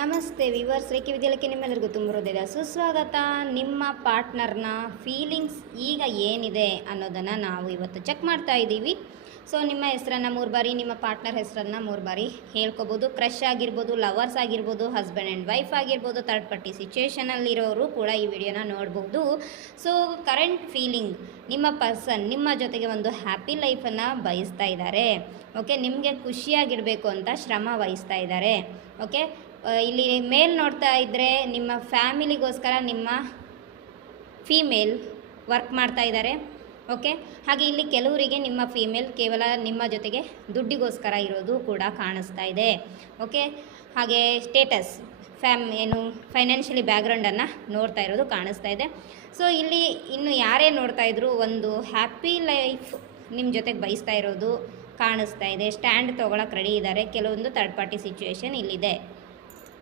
ನಮಸ್ತೆ ವಿವರ್ಸ್, ರೇಖೆ ವಿದ್ಯಾಲಯಕ್ಕೆ ನಿಮ್ಮೆಲ್ಲರಿಗೂ ತುಂಬ ಹೃದಯದ ಸುಸ್ವಾಗತ. ನಿಮ್ಮ ಪಾರ್ಟ್ನರ್ನ ಫೀಲಿಂಗ್ಸ್ ಈಗ ಏನಿದೆ ಅನ್ನೋದನ್ನು ನಾವು ಇವತ್ತು ಚೆಕ್ ಮಾಡ್ತಾ ಇದ್ದೀವಿ. ಸೊ ನಿಮ್ಮ ಹೆಸರನ್ನು 3 ಬಾರಿ, ನಿಮ್ಮ ಪಾರ್ಟ್ನರ್ ಹೆಸರನ್ನು 3 ಬಾರಿ ಹೇಳ್ಕೊಬೋದು. ಕ್ರಶ್ ಆಗಿರ್ಬೋದು, ಲವರ್ಸ್ ಆಗಿರ್ಬೋದು, ಹಸ್ಬೆಂಡ್ ಆ್ಯಂಡ್ ವೈಫ್ ಆಗಿರ್ಬೋದು, ಥರ್ಡ್ ಪಾರ್ಟಿ ಸಿಚುವೇಷನಲ್ಲಿರೋರು ಕೂಡ ಈ ವಿಡಿಯೋನ ನೋಡ್ಬೋದು. ಸೊ ಕರೆಂಟ್ ಫೀಲಿಂಗ್, ನಿಮ್ಮ ಪರ್ಸನ್ ನಿಮ್ಮ ಜೊತೆಗೆ ಒಂದು ಹ್ಯಾಪಿ ಲೈಫನ್ನು ಬಯಸ್ತಾ ಇದ್ದಾರೆ. ಓಕೆ, ನಿಮಗೆ ಖುಷಿಯಾಗಿರಬೇಕು ಅಂತ ಶ್ರಮ ವಹಿಸ್ತಾ ಇದ್ದಾರೆ. ಓಕೆ, ಇಲ್ಲಿ ಮೇಲ್ ನೋಡ್ತಾ ಇದ್ದರೆ ನಿಮ್ಮ ಫ್ಯಾಮಿಲಿಗೋಸ್ಕರ ನಿಮ್ಮ ಫೀಮೇಲ್ ವರ್ಕ್ ಮಾಡ್ತಾ ಇದ್ದಾರೆ. ಓಕೆ, ಹಾಗೆ ಇಲ್ಲಿ ಕೆಲವರಿಗೆ ನಿಮ್ಮ ಫೀಮೇಲ್ ಕೇವಲ ನಿಮ್ಮ ಜೊತೆಗೆ ದುಡ್ಡಿಗೋಸ್ಕರ ಇರೋದು ಕೂಡ ಕಾಣಿಸ್ತಾ ಇದೆ. ಓಕೆ, ಹಾಗೆ ಸ್ಟೇಟಸ್ ಏನು ಫೈನಾನ್ಷಿಯಲಿ ಬ್ಯಾಕ್ಗ್ರೌಂಡನ್ನು ನೋಡ್ತಾ ಇರೋದು ಕಾಣಿಸ್ತಾ ಇದೆ. ಸೊ ಇಲ್ಲಿ ಇನ್ನು ಯಾರೇ ನೋಡ್ತಾ ಇದ್ರು ಒಂದು ಹ್ಯಾಪಿ ಲೈಫ್ ನಿಮ್ಮ ಜೊತೆಗೆ ಬಯಸ್ತಾ ಇರೋದು ಕಾಣಿಸ್ತಾ ಇದೆ. ಸ್ಟ್ಯಾಂಡ್ ತೊಗೊಳಕ್ಕೆ ರೆಡಿ ಇದ್ದಾರೆ. ಕೆಲವೊಂದು ಥರ್ಡ್ ಪಾರ್ಟಿ ಸಿಚುವೇಶನ್ ಇಲ್ಲಿದೆ.